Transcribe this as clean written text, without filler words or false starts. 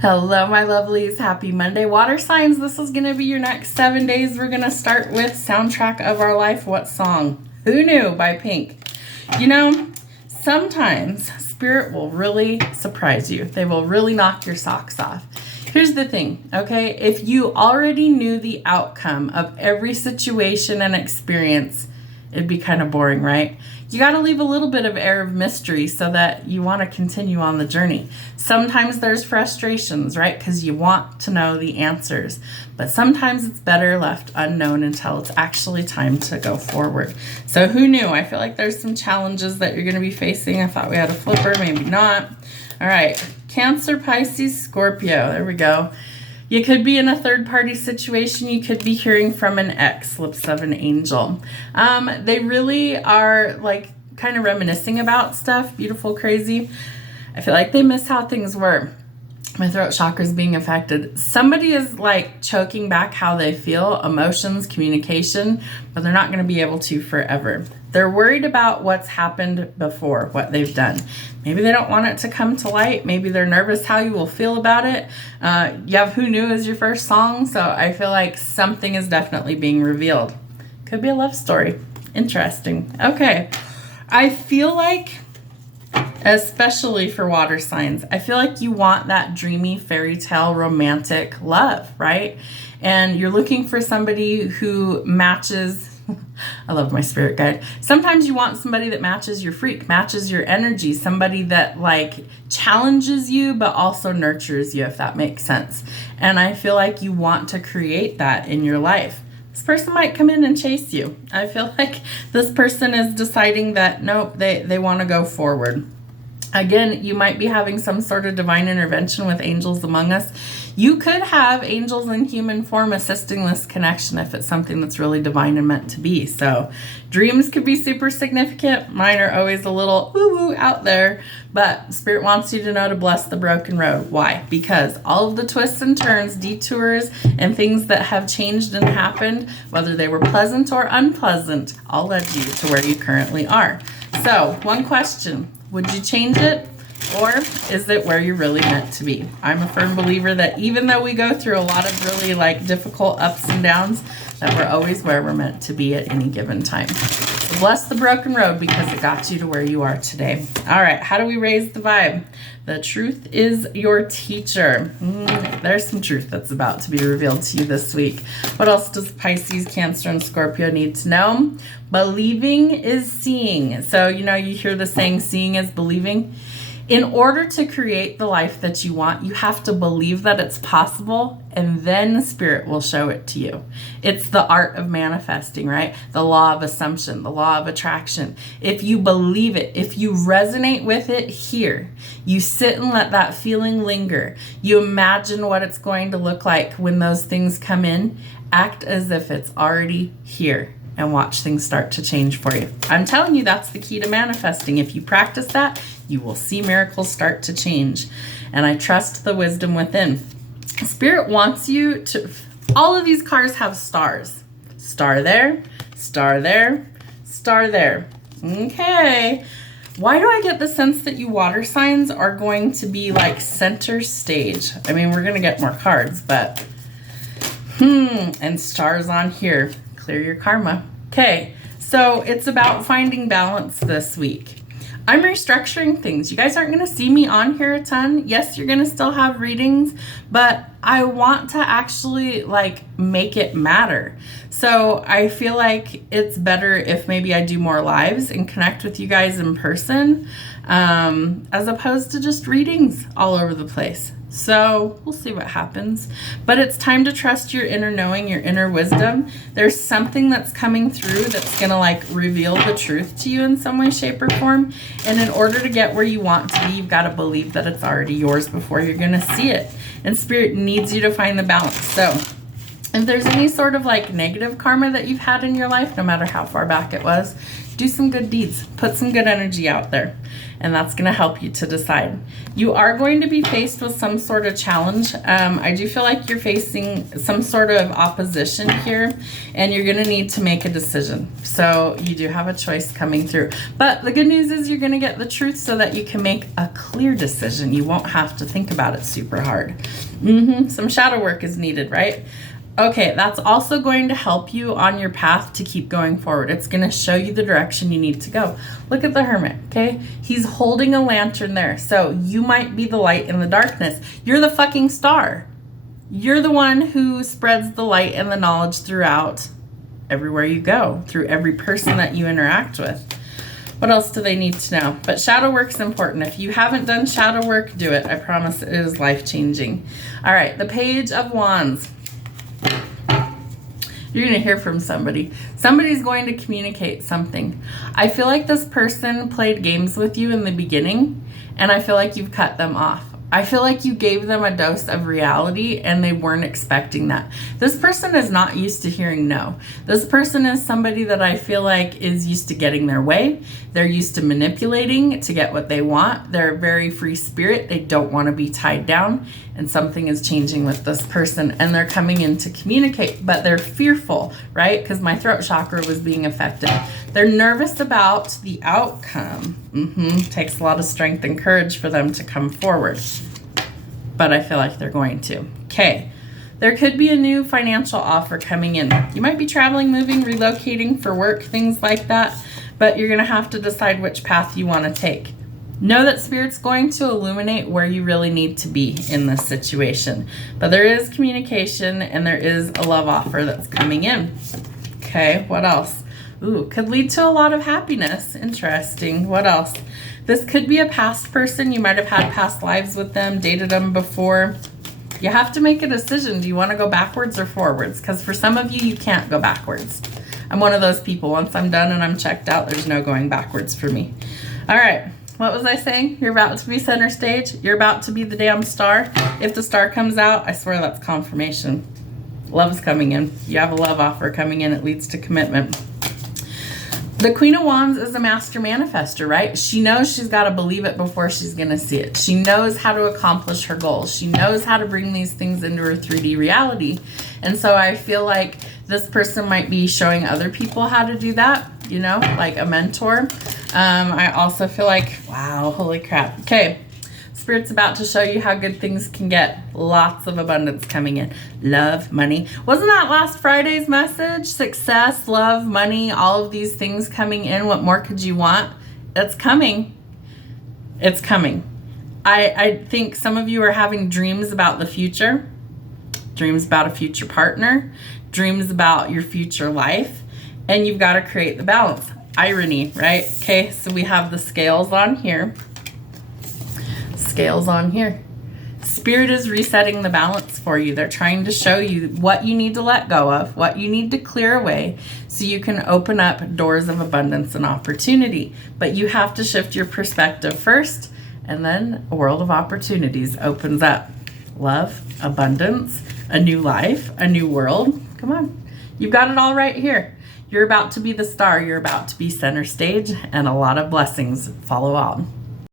Hello, my lovelies. Happy Monday, water signs. This is going to be your next 7 days. We're going to start with Soundtrack of Our Life. What song? Who Knew by Pink. You know, sometimes spirit will really surprise you. They will really knock your socks off. Here's the thing, okay? If you already knew the outcome of every situation and experience, it'd be kind of boring, right? You got to leave a little bit of air of mystery so that you want to continue on the journey. Sometimes there's frustrations, right? Because you want to know the answers. But sometimes it's better left unknown until it's actually time to go forward. So who knew? I feel like there's some challenges that you're going to be facing. I thought we had a flipper, maybe not. All right, Cancer, Pisces, Scorpio. There we go. You could be in a third-party situation. You could be hearing from an ex, lips of an angel. They really are like kind of reminiscing about stuff, beautiful, crazy. I feel like they miss how things were. My throat chakra is being affected. Somebody is like choking back how they feel, emotions, communication, but they're not going to be able to forever. They're worried about what's happened before, what they've done. Maybe they don't want it to come to light. Maybe they're nervous how you will feel about it. You have Who Knew as your first song, so I feel like something is definitely being revealed. Could be a love story. Interesting. Okay. I feel like, especially for water signs, I feel like you want that dreamy fairy tale romantic love, right? And you're looking for somebody who matches. I love my spirit guide. Sometimes you want somebody that matches your freak, matches your energy, somebody that like challenges you but also nurtures you, if that makes sense. And I feel like you want to create that in your life. This person might come in and chase you. I feel like this person is deciding that nope, they want to go forward. Again, you might be having some sort of divine intervention with angels among us. You could have angels in human form assisting this connection if it's something that's really divine and meant to be. So dreams could be super significant. Mine are always a little woo-woo out there, but Spirit wants you to know to bless the broken road. Why? Because all of the twists and turns, detours, and things that have changed and happened, whether they were pleasant or unpleasant, all led you to where you currently are. So one question. Would you change it, or is it where you're really meant to be? I'm a firm believer that even though we go through a lot of really like difficult ups and downs, that we're always where we're meant to be at any given time. So bless the broken road because it got you to where you are today. All right, how do we raise the vibe? The truth is your teacher. There's some truth that's about to be revealed to you this week. What else does Pisces, Cancer, and Scorpio need to know? Believing is seeing. So, you know, you hear the saying, seeing is believing. In order to create the life that you want, you have to believe that it's possible, and then Spirit will show it to you. It's the art of manifesting, right? The law of assumption, the law of attraction. If you believe it, if you resonate with it here, you sit and let that feeling linger. You imagine what it's going to look like when those things come in. Act as if it's already here. And watch things start to change for you. I'm telling you, that's the key to manifesting. If you practice that, you will see miracles start to change. And I trust the wisdom within. Spirit wants you to, all of these cards have stars. Star there, star there, star there. Okay. Why do I get the sense that you water signs are going to be like center stage? I mean, we're going to get more cards, but and stars on here. Clear your karma. Okay, so it's about finding balance this week. I'm restructuring things. You guys aren't going to see me on here a ton. Yes, you're going to still have readings, but I want to actually like make it matter. So I feel like it's better if maybe I do more lives and connect with you guys in person, as opposed to just readings all over the place. So we'll see what happens. But it's time to trust your inner knowing, your inner wisdom. There's something that's coming through that's going to like reveal the truth to you in some way, shape, or form. And in order to get where you want to be, you've got to believe that it's already yours before you're going to see it. And Spirit needs you to find the balance. So If there's any sort of like negative karma that you've had in your life, no matter how far back it was, do some good deeds, put some good energy out there, and that's going to help you to decide. You are going to be faced with some sort of challenge. I do feel like you're facing some sort of opposition here, and you're going to need to make a decision. So you do have a choice coming through. But the good news is you're going to get the truth so that you can make a clear decision. You won't have to think about it super hard. Some shadow work is needed, right? Okay, that's also going to help you on your path to keep going forward. It's going to show you the direction you need to go. Look at the Hermit, okay? He's holding a lantern there. So you might be the light in the darkness. You're the fucking star. You're the one who spreads the light and the knowledge throughout everywhere you go, through every person that you interact with. What else do they need to know? But shadow work's important. If you haven't done shadow work, do it. I promise it is life-changing. All right, the Page of Wands. You're going to hear from somebody. Somebody's going to communicate something. I feel like this person played games with you in the beginning, and I feel like you've cut them off. I feel like you gave them a dose of reality and they weren't expecting that. This person is not used to hearing no. This person is somebody that I feel like is used to getting their way. They're used to manipulating to get what they want. They're a very free spirit. They don't want to be tied down, and something is changing with this person, and they're coming in to communicate, but they're fearful, right? Because my throat chakra was being affected. They're nervous about the outcome. Takes a lot of strength and courage for them to come forward, but I feel like they're going to. Okay. There could be a new financial offer coming in. You might be traveling, moving, relocating for work, things like that, but you're going to have to decide which path you want to take. Know that Spirit's going to illuminate where you really need to be in this situation. But there is communication and there is a love offer that's coming in. Okay, what else? Ooh, could lead to a lot of happiness. Interesting. What else? This could be a past person. You might have had past lives with them, dated them before. You have to make a decision. Do you want to go backwards or forwards? Because for some of you, you can't go backwards. I'm one of those people. Once I'm done and I'm checked out, there's no going backwards for me. All right. What was I saying? You're about to be center stage. You're about to be the damn star. If the star comes out, I swear that's confirmation. Love's coming in. You have a love offer coming in. It leads to commitment. The Queen of Wands is a master manifester, right? She knows she's got to believe it before she's going to see it. She knows how to accomplish her goals. She knows how to bring these things into her 3D reality. And so I feel like this person might be showing other people how to do that, you know, like a mentor. I also feel like, wow, holy crap. Okay. Spirit's about to show you how good things can get. Lots of abundance coming in. Love, money. Wasn't that last Friday's message? Success, love, money, all of these things coming in. What more could you want? It's coming. It's coming. I think some of you are having dreams about the future. Dreams about a future partner. Dreams about your future life. And you've got to create the balance. Irony, right? Okay, so we have the scales on here. Scales on here. Spirit is resetting the balance for you. They're trying to show you what you need to let go of, what you need to clear away so you can open up doors of abundance and opportunity. But you have to shift your perspective first, and then a world of opportunities opens up. Love, abundance, a new life, a new world. Come on. You've got it all right here. You're about to be the star. You're about to be center stage, and a lot of blessings follow on.